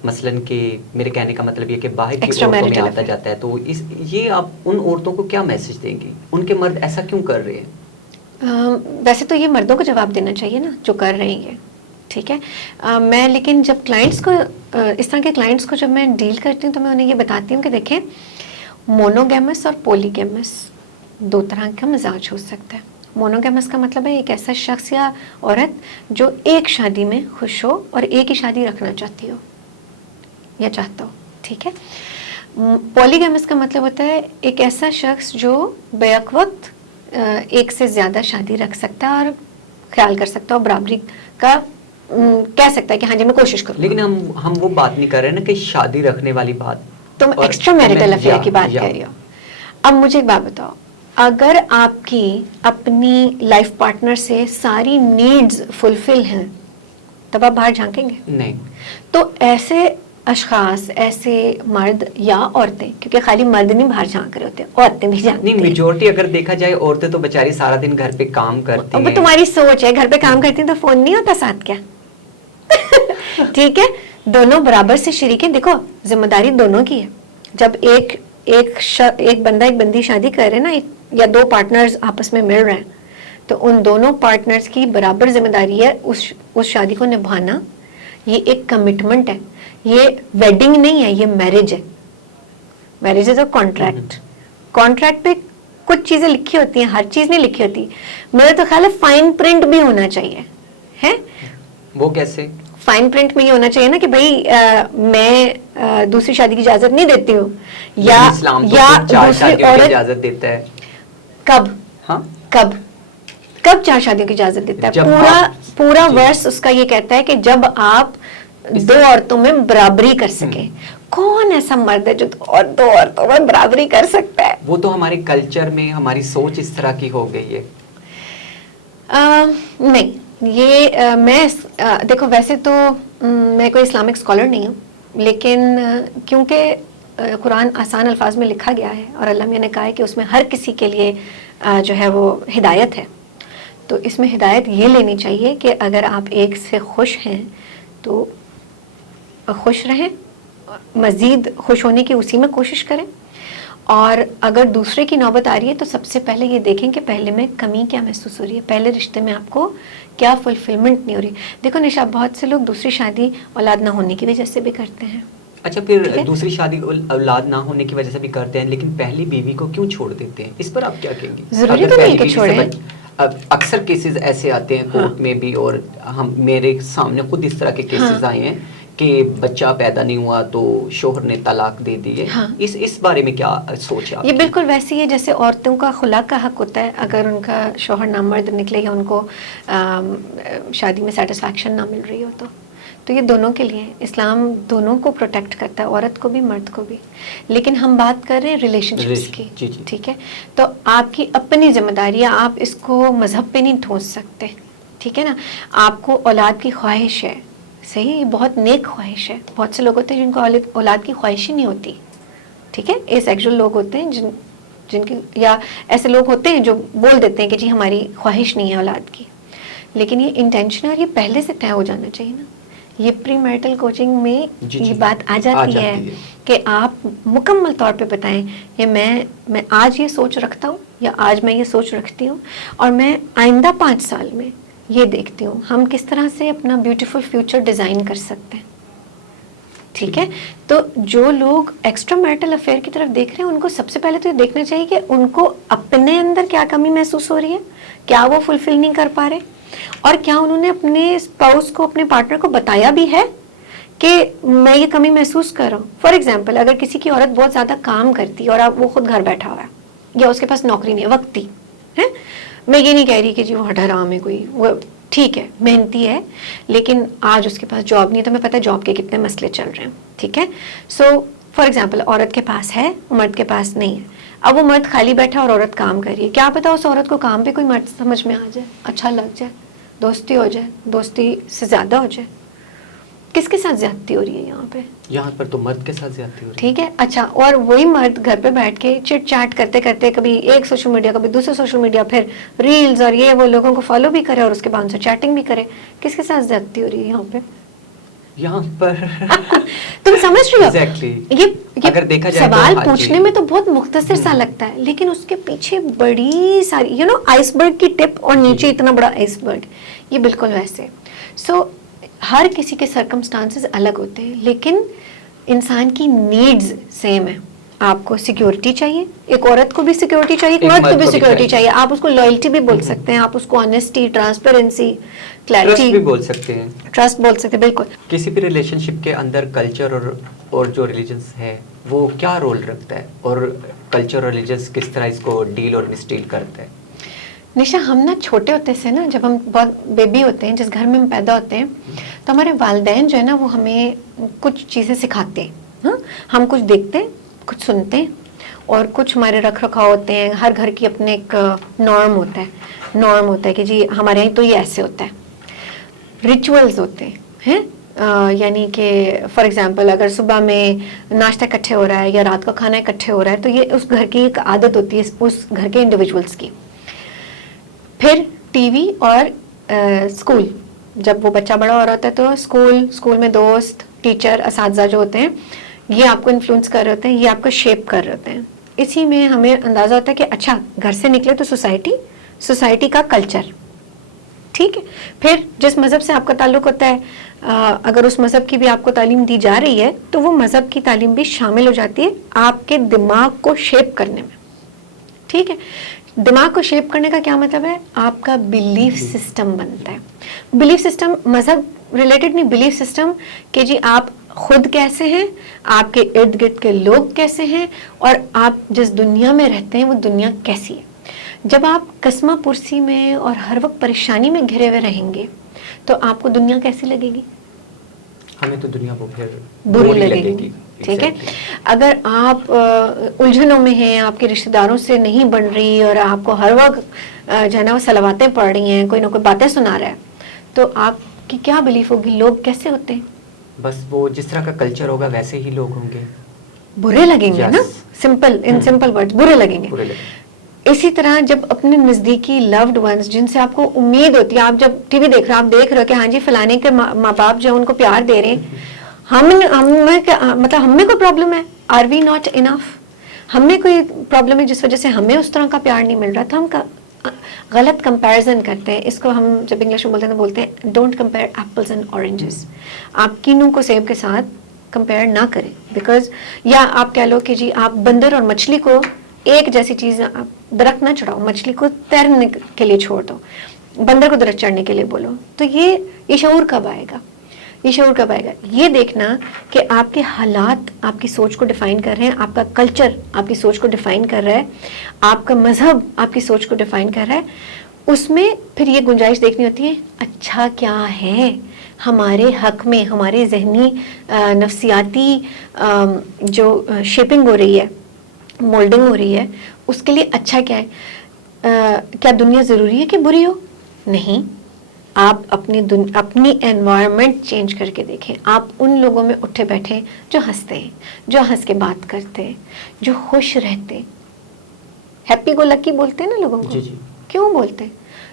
مثلاً کہ میرے کہنے کا مطلب یہ کہ باہر کی عورتوں میں آتا جاتا ہے. تو یہ آپ ان عورتوں کو کیا میسج دیں گی؟ ان کے مرد ایسا کیوں کر رہے ہیں؟ ویسے تو یہ مردوں کو جواب دینا چاہیے نا جو کر رہے ہیں، ٹھیک ہے. میں لیکن جب کلائنٹس کو اس طرح کے کلائنٹس کو جب میں ڈیل کرتی ہوں تو میں انہیں یہ بتاتی ہوں کہ دیکھیں، مونوگیمس اور پولیگیمس 2 طرح کا مزاج ہو سکتا ہے. مونوگیمس کا مطلب ہے ایک ایسا شخص یا عورت جو ایک شادی میں خوش ہو اور ایک ہی شادی رکھنا چاہتی ہو یا چاہتا ہو، ٹھیک ہے. پولیگیمس کا مطلب ہوتا ہے ایک ایسا شخص جو بیک وقت ایک سے زیادہ شادی رکھ سکتا ہے اور خیال کر سکتا ہے، اور برابری کا کہہ سکتا ہے کہ ہاں جی میں کوشش کروں. لیکن ہم وہ بات نہیں کر رہے نا کہ شادی رکھنے والی بات، تم ایکسٹرا میریٹل افیئر کی بات کر رہی ہو. اب مجھے ایک بات بتاؤ، اگر آپ کی اپنی لائف پارٹنر سے ساری نیڈز فلفل ہیں تب آپ باہر جھانکیں گے؟ نہیں. تو ایسے اشخاص، ایسے مرد یا عورتیں، کیونکہ خالی مرد نہیں باہر جھانک رہے ہوتے، عورتیں بھی جھانکتی ہیں. نہیں، میجورٹی اگر دیکھا جائے عورتیں تو بیچاری سارا دن گھر پہ کام کرتی ہیں. وہ تمہاری سوچ ہے، گھر پہ کام کرتی ہیں تو فون نہیں ہوتا ساتھ کیا؟ ٹھیک ہے، دونوں برابر سے شریک ہیں. دیکھو ذمہ داری دونوں کی ہے. جب ایک بندہ ایک بندی شادی کر رہے ہیں نا، یا 2 پارٹنرز آپس میں مل رہے ہیں، تو ان دونوں پارٹنرز کی برابر ذمہ داری ہے اس شادی کو نبھانا. یہ ایک کمٹمنٹ ہے، یہ ویڈنگ نہیں ہے، یہ میرج ہے. Marriage is a contract. Contract پہ کچھ چیزیں لکھی ہوتی ہیں، ہر چیز نہیں لکھی ہوتی. میرا تو خیال ہے فائن پرنٹ بھی ہونا چاہیے. ہے وہ کیسے؟ فائن پرنٹ میں یہ ہونا چاہیے نا کہ بھائی میں دوسری شادی کی اجازت نہیں دیتی ہوں، یا اسلام تو 4 شادیوں کی اجازت دیتا ہے. کب؟ ہاں، کب 4 شادیوں کی اجازت دیتا ہے؟ پورا ورس اس کا یہ کہتا ہے کہ جب آپ 2 عورتوں میں برابری کر سکیں. کون ایسا مرد ہے جو 2 عورتوں میں برابری کر سکتا ہے؟ وہ تو ہمارے کلچر میں ہماری سوچ اس طرح کی ہو گئی ہے. نہیں، یہ میں دیکھو ویسے تو میں کوئی اسلامک اسکالر نہیں ہوں، لیکن کیونکہ قرآن آسان الفاظ میں لکھا گیا ہے اور اللہ میاں نے کہا ہے کہ اس میں ہر کسی کے لیے جو ہے وہ ہدایت ہے، تو اس میں ہدایت یہ لینی چاہیے کہ اگر آپ ایک سے خوش ہیں تو خوش رہیں، مزید خوش ہونے کی اسی میں کوشش کریں. اور اگر دوسرے کی نوبت آ رہی ہے تو سب سے پہلے یہ دیکھیں کہ پہلے میں کمی کیا محسوس ہو رہی ہے، پہلے رشتے میں آپ کو کیا فلفلمنٹ نہیں ہو رہی. دیکھو نشا، بہت سے لوگ دوسری شادی اولاد نہ ہونے کی وجہ سے بھی کرتے ہیں. اچھا، پھر دوسری شادی اولاد نہ ہونے کی وجہ سے بھی کرتے ہیں، لیکن پہلی بیوی کو کیوں چھوڑ دیتے ہیں؟ اس پر آپ کیا کہیں گے؟ ضروری تو نہیں کہ چھوڑیں. اکثر کیسز ایسے آتے ہیں کورٹ میں بھی، اور میرے سامنے خود اس طرح کے کیسز آئے ہیں کہ بچہ پیدا نہیں ہوا تو شوہر نے طلاق دے دی ہے. اس بارے میں کیا سوچ ہے آپ؟ یہ بالکل ویسی ہے جیسے عورتوں کا خلا کا حق ہوتا ہے. اگر ان کا شوہر نامرد نکلے یا ان کو شادی میں سیٹسفیکشن نہ مل رہی ہو تو یہ دونوں کے لیے اسلام دونوں کو پروٹیکٹ کرتا ہے، عورت کو بھی مرد کو بھی. لیکن ہم بات کر رہے ہیں ریلیشن شپس کی، ٹھیک ہے. تو آپ کی اپنی ذمہ داری ہے، آپ اس کو مذہب پہ نہیں ٹھونس سکتے، ٹھیک ہے نا. آپ کو اولاد کی خواہش ہے، صحیح، یہ بہت نیک خواہش ہے. بہت سے لوگ ہوتے ہیں جن کو اولاد کی خواہش ہی نہیں ہوتی، ٹھیک ہے. اے سیکشل لوگ ہوتے ہیں جن کی، یا ایسے لوگ ہوتے ہیں جو بول دیتے ہیں کہ جی ہماری خواہش نہیں ہے اولاد کی، لیکن یہ انٹینشن اور یہ پہلے سے طے ہو جانا چاہیے نا. یہ پری میرٹل کوچنگ میں یہ بات آ جاتی ہے کہ آپ مکمل طور پہ بتائیں کہ میں آج یہ سوچ رکھتا ہوں یا آج میں یہ سوچ رکھتی ہوں، اور میں آئندہ 5 سال میں یہ دیکھتی ہوں ہم کس طرح سے اپنا بیوٹیفل فیوچر ڈیزائن کر سکتے ہیں، ٹھیک ہے. تو جو لوگ ایکسٹرا میرٹل افیئر کی طرف دیکھ رہے ہیں ان کو سب سے پہلے تو یہ دیکھنا چاہیے کہ ان کو اپنے اندر کیا کمی محسوس ہو رہی ہے، کیا وہ فلفل نہیں کر پا رہے، اور کیا انہوں نے اپنے اسپاؤس کو، اپنے پارٹنر کو بتایا بھی ہے کہ میں یہ کمی محسوس کر رہا ہوں. فار ایگزامپل اگر کسی کی عورت بہت زیادہ کام کرتی ہے اور وہ خود گھر بیٹھا ہوا ہے یا اس کے پاس نوکری نہیں ہے, وقتی ہے, میں یہ نہیں کہہ رہی کہ جی وہ حرام ہے کوئی, وہ ٹھیک ہے محنتی ہے لیکن آج اس کے پاس جاب نہیں ہے, تو ہمیں پتہ ہے جاب کے کتنے مسئلے چل رہے ہیں, ٹھیک ہے. سو فار ایگزامپل عورت کے پاس ہے, مرد کے پاس نہیں ہے. اب وہ مرد خالی بیٹھا اور عورت کام کر رہی ہے, کیا پتا اس عورت کو کام پہ کوئی مرد سمجھ میں آ جائے, اچھا لگ جائے, دوستی ہو جائے, دوستی سے زیادہ ہو جائے. کس کے ساتھ زیادتی ہو رہی ہے یہاں پہ؟ یہاں پر تو مرد کے ساتھ زیادتی ہو رہی ہے. ٹھیک ہے, اچھا, اور وہی مرد گھر پہ بیٹھ کے چٹ چاٹ کرتے کرتے کبھی ایک سوشل میڈیا کبھی دوسرے سوشل میڈیا, پھر ریلز اور یہ وہ لوگوں کو فالو بھی کرے اور اس کے بعد سے چیٹنگ بھی کرے. کس کے ساتھ زیادتی ہو رہی ہے یہاں پہ؟ یہاں پر تم سمجھ رہی ہو؟ Exactly. یہ اگر دیکھا جائے سوال تو پوچھنے میں تو بہت مختصر سا لگتا ہے, لیکن اس کے پیچھے بڑی ساری آئس برگ کی ٹپ اور نیچے اتنا بڑا آئس برگ, یہ بالکل ویسے. سو ہر کسی کے سرکمسٹانسز الگ ہوتے ہیں, لیکن انسان کی نیڈز سیم ہے. آپ کو سیکیورٹی چاہیے, ایک عورت کو بھی سیکیورٹی چاہیے, ایک مرد کو بھی سیکیورٹی چاہیے. آپ اس کو لائلٹی بھی بول سکتے ہیں, آپ اس کو آنیسٹی, ٹرانسپیرنسی, کلیئرٹی بھی بول سکتے ہیں, ٹرسٹ بول سکتے ہیں. بالکل کسی بھی ریلیشن شپ کے اندر کلچر اور جو ریلیجنس ہے وہ کیا رول رکھتا ہے, اور کلچر اور ریلیجنس کس طرح اس کو ڈیل اور مسڈیل کرتا ہے؟ نشا, ہم نا چھوٹے ہوتے سے نا, جب ہم بہت بیبی ہوتے ہیں, جس گھر میں ہم پیدا ہوتے ہیں, تو ہمارے والدین جو ہے نا وہ ہمیں کچھ چیزیں سکھاتے ہیں. ہاں, ہم کچھ دیکھتے ہیں, کچھ سنتے ہیں, اور کچھ ہمارے رکھ رکھاؤ ہوتے ہیں. ہر گھر کی اپنے ایک نارم ہوتا ہے کہ جی ہمارے یہاں تو یہ ایسے ہوتا ہے. ریچولز ہوتے ہیں, یعنی کہ فار ایگزامپل اگر صبح میں ناشتہ اکٹھے ہو رہا ہے یا رات کا کھانا اکٹھے ہو رہا ہے, تو یہ اس گھر کی ایک عادت ہوتی ہے, اس گھر کے انڈیویجولس کی. پھر ٹی وی اور اسکول, جب وہ بچہ بڑا ہو رہا ہوتا ہے تو اسکول میں دوست, ٹیچر, اساتذہ جو ہوتے ہیں یہ آپ کو انفلوئنس کر رہے ہوتے ہیں, یہ آپ کو شیپ کر رہے ہوتے ہیں. اسی میں ہمیں اندازہ ہوتا ہے کہ اچھا گھر سے نکلے تو سوسائٹی کا کلچر, ٹھیک ہے. پھر جس مذہب سے آپ کا تعلق ہوتا ہے, اگر اس مذہب کی بھی آپ کو تعلیم دی جا رہی ہے تو وہ مذہب کی تعلیم بھی شامل ہو جاتی ہے آپ کے دماغ کو شیپ کرنے میں, ٹھیک ہے. دماغ کو شیپ کرنے کا کیا مطلب ہے؟ آپ کا بلیف سسٹم بنتا ہے. بلیف سسٹم مذہب ریلیٹڈ نہیں, بلیف سسٹم کہ جی آپ خود کیسے ہیں, آپ کے ارد گرد کے لوگ کیسے ہیں, اور آپ جس دنیا میں رہتے ہیں وہ دنیا کیسی ہے. جب آپ قسمہ پرسی میں اور ہر وقت پریشانی میں گھرے ہوئے رہیں گے تو آپ کو دنیا کیسی لگے گی؟ ہمیں تو دنیا کو پھر بری لگے گی, ٹھیک ہے. اگر آپ الجھنوں میں ہیں, آپ کے رشتہ داروں سے نہیں بن رہی اور آپ کو ہر وقت جو ہے نا وہ صلواتیں پڑھ رہی ہیں, کوئی نہ کوئی باتیں سنا رہا ہے, تو آپ کی کیا بلیف ہوگی؟ لوگ کیسے ہوتے ہیں؟ بس وہ جس طرح کا کلچر ہوگا ویسے ہی لوگ ہوں گے, برے لگیں گے نا, سمپل ان سمپل ورڈز برے لگیں گے. اسی طرح جب اپنے نزدیکی لوڈ ونس جن سے آپ کو امید ہوتی ہے, آپ جب ٹی وی دیکھ رہے ہیں, آپ دیکھ رہے ہو کہ ہاں جی فلانے کے ماں باپ جو ان کو پیار دے رہے ہیں, مطلب ہم میں کوئی پرابلم ہے؟ Are we not enough? ہم میں کوئی پرابلم ہے جس وجہ سے ہمیں اس طرح کا پیار نہیں مل رہا تھا. ہم غلط کمپیرزن کرتے ہیں. اس کو ہم جب انگلش میں بولتے ہیں تو بولتے ہیں don't compare apples and oranges. آپ کینوں کو سیب کے ساتھ کمپیئر نہ کریں, بیکاز یا آپ کہہ لو کہ جی آپ بندر اور مچھلی کو ایک جیسی چیز, آپ درخت نہ چڑھاؤ, مچھلی کو تیرنے کے لیے چھوڑ دو, بندر کو درخت چڑھنے کے لیے بولو. تو یہ شعور کب آئے گا؟ یہ شعور کب آئے گا؟ یہ دیکھنا کہ آپ کے حالات آپ کی سوچ کو ڈیفائن کر رہے ہیں, آپ کا کلچر آپ کی سوچ کو ڈیفائن کر رہا ہے, آپ کا مذہب آپ کی سوچ کو ڈیفائن کر رہا ہے. اس میں پھر یہ گنجائش دیکھنی ہوتی ہے اچھا کیا ہے ہمارے حق میں, ہمارے ذہنی نفسیاتی جو شیپنگ ہو رہی ہے, مولڈنگ ہو رہی ہے, اس کے لیے اچھا کیا ہے. کیا دنیا ضروری ہے کہ بری ہو؟ نہیں. آپ اپنی انوائرمنٹ چینج کر کے دیکھیں. آپ ان لوگوں میں اٹھے بیٹھے جو ہنستے ہیں, جو ہنس کے بات کرتے ہیں, جو خوش رہتے. ہیپی گو لکی بولتے ہیں نا لوگوں کو, کیوں بولتے ہیں؟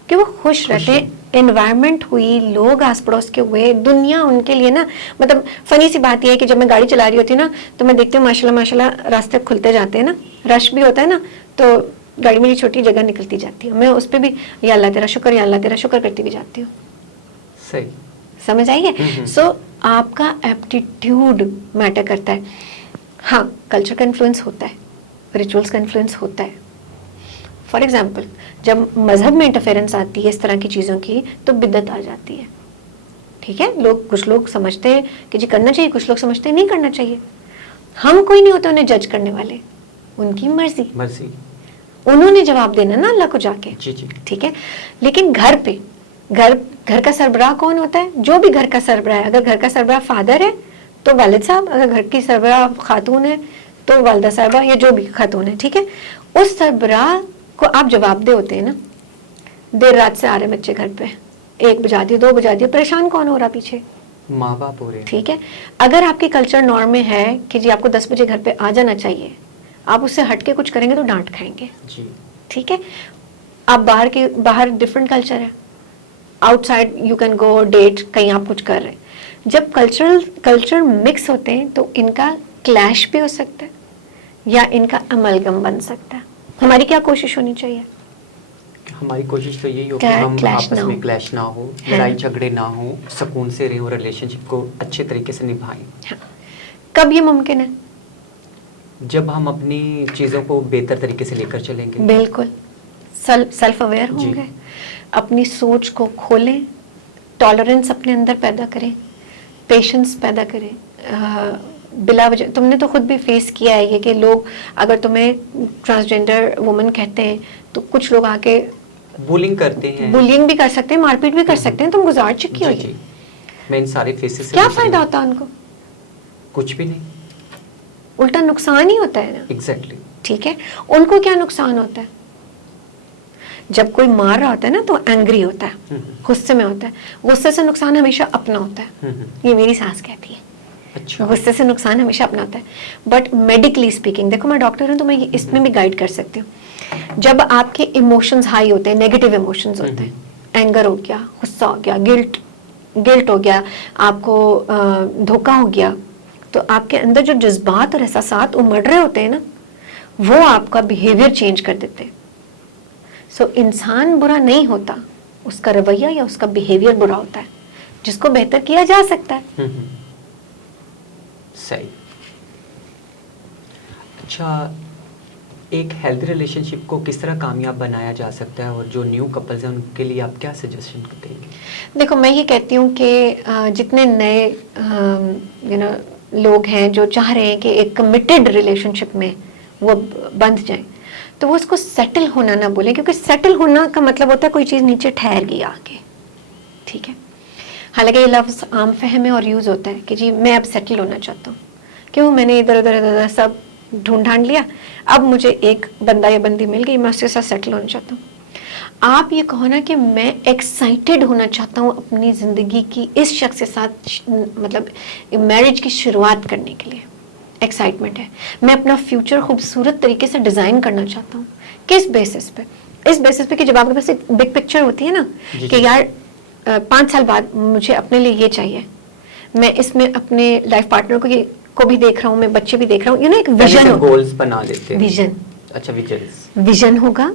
کہ وہ خوش رہتے ہیں. انوائرمنٹ ہوئی, لوگ آس پڑوس کے ہوئے, دنیا ان کے لیے نا, مطلب فنی سی بات یہ ہے کہ جب میں گاڑی چلا رہی ہوتی ہوں نا تو میں دیکھتی ہوں ماشاءاللہ راستے کھلتے جاتے ہیں نا, رش بھی ہوتا ہے نا, تو گاڑی میری چھوٹی جگہ نکلتی جاتی ہے, میں اس پہ بھی یا اللہ تیرا شکر, یا اللہ تیرا شکر کرتی بھی جاتی ہوں. صحیح سمجھ آئی ہے؟ سو آپ کا ایپٹیٹیوڈ میٹر کرتا ہے. ہاں کلچر کا انفلوئنس ہوتا ہے, ریچولس کا انفلوئنس ہوتا ہے. فار ایگزامپل جب مذہب میں انٹرفیرنس آتی ہے اس طرح کی چیزوں کی تو بدعت آ جاتی ہے, ٹھیک ہے. کچھ لوگ سمجھتے ہیں کہ جی کرنا چاہیے, کچھ لوگ سمجھتے ہیں نہیں کرنا چاہیے. ہم کوئی نہیں ہوتے انہیں جج کرنے والے, ان کی مرضی, انہوں نے جواب دینا نا اللہ کو جا کے. ٹھیک ہے. لیکن گھر پہ گھر کا سربراہ کون ہوتا ہے؟ جو بھی گھر کا سربراہ ہے. اگر گھر کا سربراہ فادر ہے تو والد صاحب, اگر گھر کی سربراہ خاتون ہے تو والدہ صاحبہ یا جو بھی خاتون ہے. ٹھیک ہے. اس سربراہ کو آپ جواب دہ ہوتے ہیں نا. دیر رات سے آ رہے بچے گھر پہ, 1 بجا دیا 2 بجا دیا, پریشان کون ہو رہا پیچھے؟ ماں باپ ہو رہے ہیں. ٹھیک ہے. اگر آپ کے کلچر نارم میں ہے کہ جی آپ کو 10 بجے گھر پہ آ جانا چاہیے, آپ اس سے ہٹ کے کچھ کریں گے تو ڈانٹ کھائیں گے. ٹھیک ہے. آپ باہر ڈفرینٹ کلچر ہے, outside you can go date, کہیں آپ کچھ کر رہے ہیں. جب کلچر مکس ہوتے ہیں تو ان کا کلیش بھی ہو سکتا ہے یا ان کا املگم بن سکتا ہے. ہماری کیا کوشش ہونی چاہیے؟ ہماری کوشش تو یہی ہو کہ ہم آپس میں کلیش نہ ہو, لڑائی جھگڑے نہ ہو, سکون سے رہیں, ریلیشن شپ کو اچھے طریقے سے نبھائیں. کب یہ ممکن ہے؟ جب ہم اپنی چیزوں کو بہتر طریقے سے لے کر چلیں گے. بالکل سیلف اویئر ہوں گے, اپنی سوچ کو کھولیں, ٹالرنس اپنے اندر پیدا کریں, پیشنس پیدا کریں. بلا وجہ تم نے تو خود بھی فیس کیا ہے یہ کہ لوگ اگر تمہیں ٹرانسجینڈر وومن کہتے ہیں تو کچھ لوگ آ کے بولنگ کرتے ہیں, بولنگ بھی کر سکتے ہیں, مار پیٹ بھی کر سکتے ہیں. تم گزار چکی ہو یہ. میں ان سارے فیسز سے کیا فائدہ ہوتا ہے ان کو؟ کچھ بھی نہیں, الٹا نقصان ہی ہوتا ہے نا. ایگزیکٹلی. ٹھیک ہے. ان کو کیا نقصان ہوتا ہے؟ جب کوئی مار رہا ہوتا ہے نا تو اینگری ہوتا ہے, غصے میں ہوتا ہے. غصے سے نقصان ہمیشہ اپنا ہوتا ہے, یہ میری سانس کہتی ہے. غصے سے نقصان ہمیشہ اپنا ہوتا ہے. بٹ میڈیکلی اسپیکنگ, دیکھو میں ڈاکٹر ہوں تو میں اس میں بھی گائیڈ کر سکتی ہوں. جب آپ کے ایموشنز ہائی ہوتے ہیں, نیگیٹو ایموشنز ہوتے ہیں, اینگر ہو گیا, غصہ ہو گیا, گلٹ ہو گیا, آپ کو دھوکہ ہو گیا, تو آپ کے اندر جو جذبات اور احساسات امڑ رہے ہوتے ہیں نا, وہ آپ کا بیہیویئر چینج کر دیتے ہیں. سو انسان برا نہیں ہوتا, اس کا رویہ یا اس کا بیہیویئر برا ہوتا ہے, جس کو بہتر کیا جا سکتا ہے. صحیح. اچھا, ایک ہیلدی ریلیشن شپ کو کس طرح کامیاب بنایا جا سکتا ہے, اور جو نیو کپلز ہیں ان کے لیے آپ کیا سجیشن دیں گے؟ دیکھو میں یہ کہتی ہوں کہ جتنے نئے لوگ ہیں جو چاہ رہے ہیں کہ ایک کمیٹڈ ریلیشن شپ میں وہ بندھ جائیں, تو وہ اس کو سیٹل ہونا نہ بولیں, کیونکہ سیٹل ہونا کا مطلب ہوتا ہے کوئی چیز نیچے ٹھہر گئی آگے. ٹھیک ہے. حالانکہ یہ لفظ عام فہم ہے اور یوز ہوتا ہے کہ جی میں اب سیٹل ہونا چاہتا ہوں, کیوں میں نے ادھر سب ڈھونڈ ڈھانڈ لیا, اب مجھے ایک بندہ یا بندی مل گئی, میں اس کے ساتھ سیٹل ہونا چاہتا ہوں. آپ یہ کہو نا کہ میں ایکسائٹیڈ ہونا چاہتا ہوں اپنی زندگی کی اس شخص کے ساتھ, مطلب میرج کی شروعات کرنے کے لیے ایکسائٹمنٹ ہے. میں اپنا فیوچر خوبصورت طریقے سے ڈیزائن کرنا چاہتا ہوں. کس بیسس پہ؟ اس بیسس پہ کہ جب آپ کے پاس ایک بگ پکچر ہوتی ہے نا کہ یار 5 سال بعد مجھے اپنے لیے یہ چاہیے, میں اس میں اپنے لائف پارٹنر کو بھی دیکھ رہا ہوں, میں بچے بھی دیکھ رہا ہوں, ایک ویژن ہوگا, گولز بنا لیتے ہیں. ویژن. اچھا, ویژن ہوگا,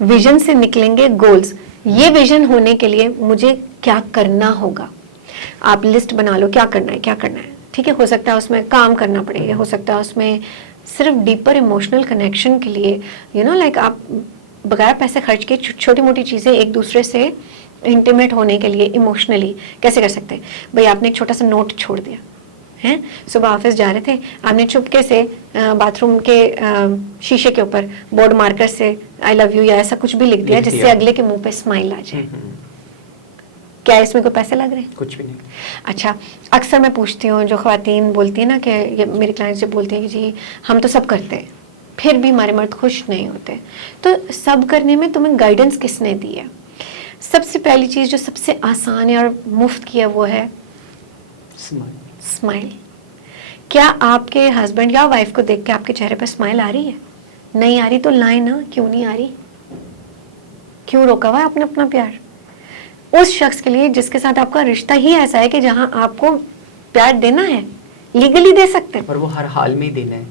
ویژن سے نکلیں گے گولز. یہ ویژن ہونے کے لیے مجھے کیا کرنا ہوگا, آپ لسٹ بنا لو کیا کرنا ہے. ٹھیک ہے. ہو سکتا ہے اس میں کام کرنا پڑے, ہو سکتا ہے اس میں صرف ڈیپر ایموشنل کنیکشن کے لیے لائک آپ بغیر پیسے خرچ کے چھوٹی موٹی چیزیں ایک دوسرے سے انٹیمیٹ ہونے کے لیے ایموشنلی کیسے کر سکتے ہیں. بھائی آپ نے ایک چھوٹا سا نوٹ چھوڑ دیا ہیں, صبح آفس جا رہے تھے, آپ نے چپکے سے باتھ روم کے شیشے کے اوپر بورڈ مارکر سے آئی لو یو یا ایسا کچھ بھی لکھ دیا جس سے اگلے کے منہ پہ اسمائل آ جائے. کیا اس میں کوئی پیسے لگ رہے ہیں؟ کچھ بھی نہیں. اچھا, اکثر میں پوچھتی ہوں, جو خواتین بولتی ہیں نا کہ میری کلائنٹس جب بولتی ہیں کہ جی ہم تو سب کرتے ہیں پھر بھی ہمارے مرد خوش نہیں ہوتے, تو سب کرنے میں تمہیں گائیڈنس کس نے دی ہے؟ سب سے پہلی چیز جو سب سے آسان ہے اور مفت کی ہے وہ ہے اسمائل. کیا آپ کے ہسبینڈ یا وائف کو دیکھ کے آپ کے چہرے پہ اسمائل آ رہی ہے؟ نہیں آ رہی تو لائیں نا, کیوں نہیں آ رہی, کیوں روکا ہوا ہے آپ نے اپنا پیار اس شخص کے لیے جس کے ساتھ آپ کا رشتہ ہی ایسا ہے کہ جہاں آپ کو پیار دینا ہے, لیگلی دے سکتے ہیں, اور وہ ہر حال میں ہی دینا ہے,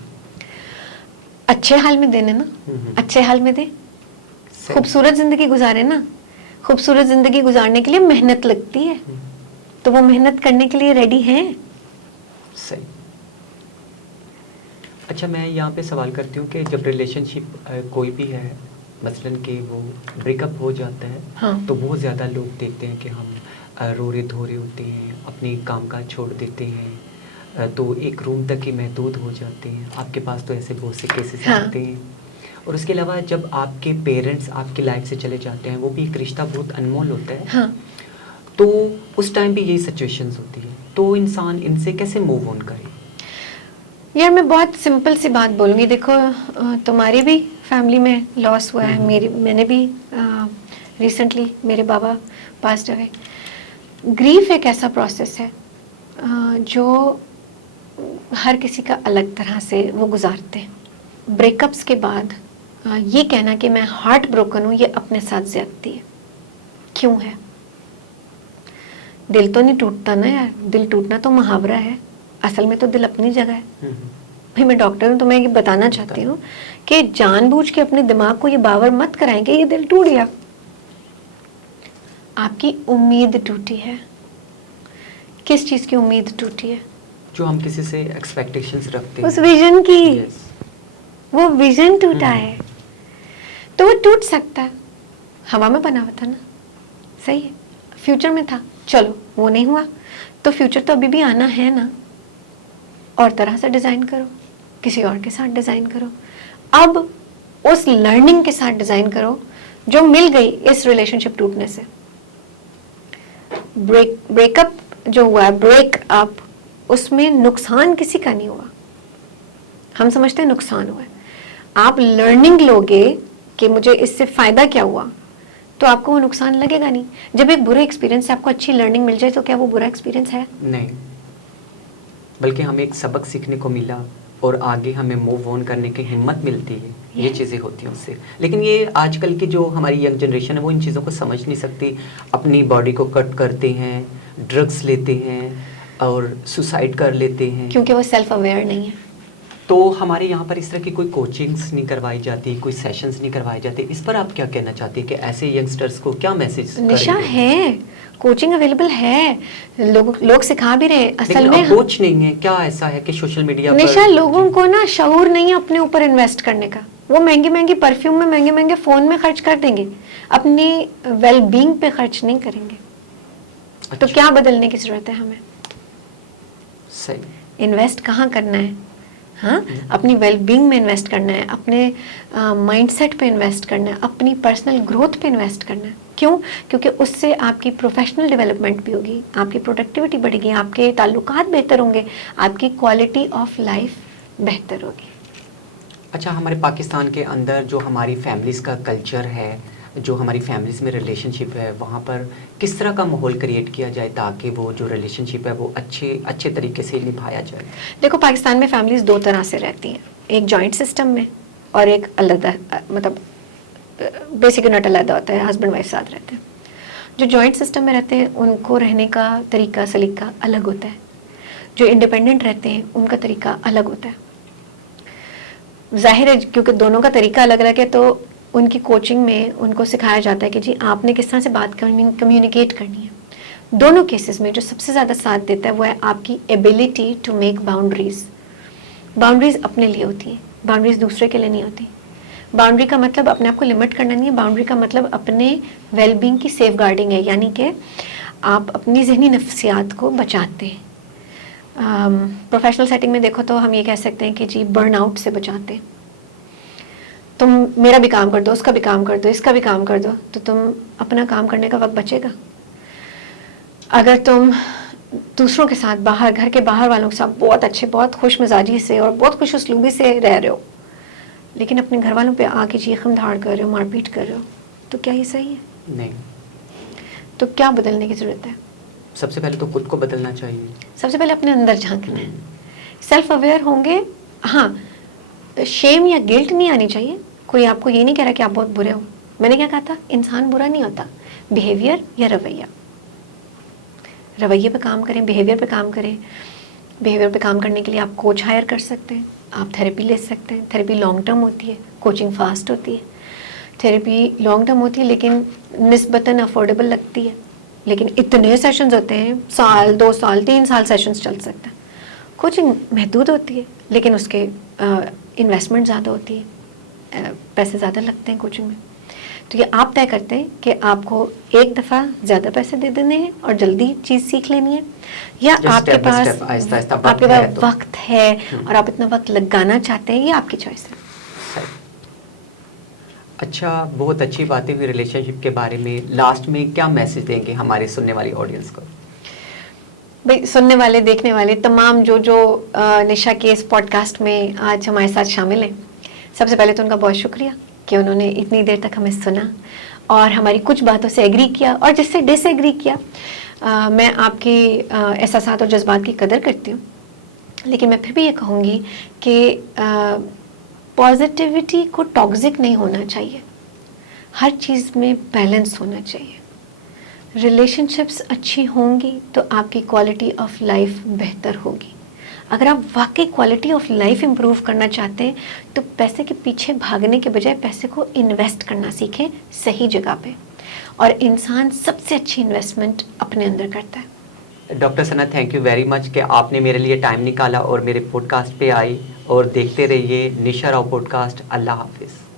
اچھے حال میں دینے نا, اچھے حال میں دے, خوبصورت زندگی گزارے نا. خوبصورت زندگی گزارنے کے لیے محنت لگتی ہے, تو وہ محنت کرنے کے لیے ریڈی ہیں. صحیح. اچھا, میں یہاں پہ سوال کرتی ہوں کہ جب ریلیشن شپ کوئی بھی ہے مثلاً کہ وہ بریک اپ ہو جاتا ہے, تو بہت زیادہ لوگ دیکھتے ہیں کہ ہم رو رہے دھو رہے ہوتے ہیں، اپنے کام کاج چھوڑ دیتے ہیں، تو ایک روم تک ہی محدود ہو جاتے ہیں. آپ کے پاس تو ایسے بہت سے کیسز آتے ہیں. اور اس کے علاوہ جب آپ کے پیرنٹس آپ کی لائف سے چلے جاتے ہیں، وہ بھی ایک رشتہ بہت انمول ہوتا ہے. تو اس ٹائم بھی یہی سچویشنز ہوتی ہے، تو انسان ان سے کیسے موو آن کرے؟ یار میں بہت سمپل سی بات بولوں گی. دیکھو تمہاری بھی فیملی میں لاس ہوا ہے، میں نے بھی ریسنٹلی میرے بابا پاسڈ اوے. گریف ایک ایسا پروسیس ہے جو ہر کسی کا الگ طرح سے وہ گزارتے ہیں. بریک اپس کے بعد یہ کہنا کہ میں ہارٹ بروکن ہوں، یہ اپنے ساتھ زیادتی ہے. کیوں ہے؟ دل تو نہیں ٹوٹتا نا یار، دل ٹوٹنا تو محاورہ ہے، اصل میں تو دل اپنی جگہ ہے. بھائی میں ڈاکٹر ہوں تو میں یہ بتانا چاہتی ہوں کہ جان بوجھ کے اپنے دماغ کو یہ باور مت کرائیں کہ یہ دل ٹوٹ گیا. آپ کی امید ٹوٹی ہے. کس چیز کی امید ٹوٹی ہے؟ جو ہم کسی سے ایکسپیکٹیشنز رکھتے ہیں، اس ویژن کی. وہ ویژن ٹوٹا ہے تو وہ ٹوٹ سکتا ہے. ہوا میں بنا ہوا تھا نا، صحیح ہے، فیوچر میں تھا، چلو وہ نہیں ہوا تو فیوچر تو ابھی بھی آنا ہے نا. اور طرح سے ڈیزائن کرو، کسی اور کے ساتھ ڈیزائن کرو. اب اس لرننگ کے ساتھ ڈیزائن کرو جو مل گئی اس ریلیشن شپ ٹوٹنے سے. بریک اپ جو ہوا ہے، بریک اپ، اس میں نقصان کسی کا نہیں ہوا. ہم سمجھتے ہیں نقصان ہوا ہے. آپ لرننگ لوگے کہ مجھے اس سے فائدہ کیا ہوا تو آپ کو وہ نقصان لگے گا نہیں. جب ایک برا ایکسپیرینس سے آپ کو اچھی لرننگ مل جائے تو کیا وہ برا ایکسپیرینس ہے؟ نہیں، بلکہ ہمیں ایک سبق سیکھنے کو ملا اور آگے ہمیں موو آن کرنے کی ہمت ملتی ہے. یہ چیزیں ہوتی ہیں اس سے. لیکن یہ آج کل کی جو ہماری ینگ جنریشن ہے وہ ان چیزوں کو سمجھ نہیں سکتی. اپنی باڈی کو کٹ کرتے ہیں، ڈرگس لیتے ہیں اور سوسائڈ کر لیتے ہیں کیونکہ وہ سیلف اویئر نہیں ہے. تو ہمارے یہاں پر اس طرح کی کوئی کوچنگس نہیں کروائی جاتی، کوئی سیشنز نہیں کروائے جاتے. اس پر آپ کیا کہنا چاہتے ہیں کہ ایسے ینگسٹرز کو کیا میسج نشا ہے؟ کوچنگ اویلیبل ہے، لوگ سکھا بھی رہے. اصل میں اپروچ نہیں ہے. کیا ایسا ہے کہ سوشل میڈیا پر نشا لوگوں کو نا شعور نہیں ہے اپنے اوپر انویسٹ کرنے کا. وہ مہنگی مہنگی پرفیوم میں، مہنگے مہنگے فون میں خرچ کر دیں گے، اپنی ویل بینگ پہ خرچ نہیں کریں گے. تو کیا بدلنے کی ضرورت ہے ہمیں؟ صحیح. انویسٹ کہاں کرنا ہے؟ ہاں، اپنی ویل بینگ میں انویسٹ کرنا ہے، اپنے مائنڈ سیٹ پہ انویسٹ کرنا ہے، اپنی پرسنل گروتھ پہ انویسٹ کرنا ہے. کیوں؟ کیونکہ اس سے آپ کی پروفیشنل ڈیولپمنٹ بھی ہوگی، آپ کی پروڈکٹیوٹی بڑھے گی، آپ کے تعلقات بہتر ہوں گے، آپ کی کوالٹی آف لائف بہتر ہوگی. اچھا، ہمارے پاکستان کے اندر جو ہماری فیملیز کا کلچر ہے، جو ہماری فیملیز میں ریلیشن شپ ہے، وہاں پر کس طرح کا ماحول کریٹ کیا جائے تاکہ وہ جو ریلیشن شپ ہے وہ اچھے طریقے سے نبھایا جائے؟ دیکھو پاکستان میں فیملیز دو طرح سے رہتی ہیں، ایک جوائنٹ سسٹم میں اور ایک علیحدہ، مطلب بیسک یونٹ علیحدہ ہوتا ہے، ہسبینڈ وائف ساتھ رہتے ہیں. جو جوائنٹ سسٹم میں رہتے ہیں ان کو رہنے کا طریقہ سلیقہ الگ ہوتا ہے. جو انڈیپینڈنٹ رہتے ہیں ان کا طریقہ الگ ہوتا ہے. ظاہر ہے کیونکہ دونوں کا طریقہ الگ الگ ہے تو ان کی کوچنگ میں ان کو سکھایا جاتا ہے کہ جی آپ نے کس طرح سے بات کمیونیکیٹ کرنی ہے. دونوں کیسز میں جو سب سے زیادہ ساتھ دیتا ہے وہ ہے آپ کی ability to make boundaries. Boundaries اپنے لیے ہوتی ہیں، باؤنڈریز دوسرے کے لیے نہیں ہوتی. باؤنڈری کا مطلب اپنے آپ کو لمٹ کرنا نہیں ہے، باؤنڈری کا مطلب اپنے ویل بینگ کی سیف گارڈنگ ہے، یعنی کہ آپ اپنی ذہنی نفسیات کو بچاتے ہیں. پروفیشنل سیٹنگ میں دیکھو تو ہم یہ کہہ سکتے ہیں کہ جی برن آؤٹ سے بچاتے ہیں. تم میرا بھی کام کر دو، اس کا بھی کام کر دو، اس کا بھی کام کر دو تو تم اپنا کام کرنے کا وقت بچے گا. اگر تم دوسروں کے ساتھ باہر، گھر کے باہر والوں کے ساتھ بہت اچھے، بہت خوش مزاجی سے اور بہت خوش اسلوبی سے رہ رہے ہو لیکن اپنے گھر والوں پہ آ کے چیخم دھاڑ کر رہے ہو، مار پیٹ کر رہے ہو، تو کیا یہ صحیح ہے؟ نہیں. تو کیا بدلنے کی ضرورت ہے؟ سب سے پہلے تو خود کو بدلنا چاہیے. سب سے پہلے اپنے اندر جھانکنا ہے. سیلف اویئر ہوں گے. ہاں، شیم یا گلٹ نہیں آنی چاہیے. کوئی آپ کو یہ نہیں کہہ رہا کہ آپ بہت برے ہو. میں نے کیا کہا تھا؟ انسان برا نہیں ہوتا، بیہیویئر یا رویہ پہ کام کریں، بیہیویئر پہ کام کریں. بیہیویئر پہ کام کرنے کے لیے آپ کوچ ہائر کر سکتے ہیں، آپ تھیراپی لے سکتے ہیں. تھیراپی لانگ ٹرم ہوتی ہے، کوچنگ فاسٹ ہوتی ہے. تھیراپی لانگ ٹرم ہوتی ہے لیکن نسبتاً افورڈیبل لگتی ہے. لیکن اتنے سیشنز ہوتے ہیں، سال، 2 سال، 3 سال سیشنز چل سکتے ہیں. کوچنگ محدود ہوتی ہے لیکن اس کے انویسٹمنٹ زیادہ ہوتی ہے، پیسے زیادہ لگتے ہیں کوچنگ میں. تو یہ آپ طے کرتے ہیں کہ آپ کو ایک دفعہ زیادہ پیسے دے دینے ہیں اور جلدی چیز سیکھ لینی ہے، یا آپ کے پاس وقت ہے اور آپ اتنا وقت لگانا چاہتے ہیں، یہ آپ کی چوائس ہے. اچھا، بہت اچھی باتیں ہوئی ریلیشن شپ کے بارے میں. لاسٹ میں کیا میسج دیں گے ہمارے سننے والی آڈینس کو؟ بھائی سننے والے دیکھنے والے تمام جو نشا کے اس پوڈ کاسٹ میں آج ہمارے ساتھ شامل ہیں، سب سے پہلے تو ان کا بہت شکریہ کہ انہوں نے اتنی دیر تک ہمیں سنا اور ہماری کچھ باتوں سے ایگری کیا اور جس سے ڈس ایگری کیا. میں آپ کی احساسات اور جذبات کی قدر کرتی ہوں، لیکن میں پھر بھی یہ کہوں گی کہ پازیٹیوٹی کو ٹاکسک نہیں ہونا چاہیے، ہر چیز میں بیلنس ہونا چاہیے. ریلیشن شپس اچھی ہوں گی تو آپ کی کوالٹی آف لائف بہتر ہوگی. اگر آپ واقعی کوالٹی آف لائف امپروو کرنا چاہتے ہیں تو پیسے کے پیچھے بھاگنے کے بجائے پیسے کو انویسٹ کرنا سیکھیں صحیح جگہ پہ، اور انسان سب سے اچھی انویسٹمنٹ اپنے اندر کرتا ہے. Doctor Sana, thank you very much کہ آپ نے میرے لیے ٹائم نکالا اور میرے پوڈ کاسٹ پہ آئی، اور دیکھتے رہیے نشا راؤ پوڈ کاسٹ. اللہ حافظ.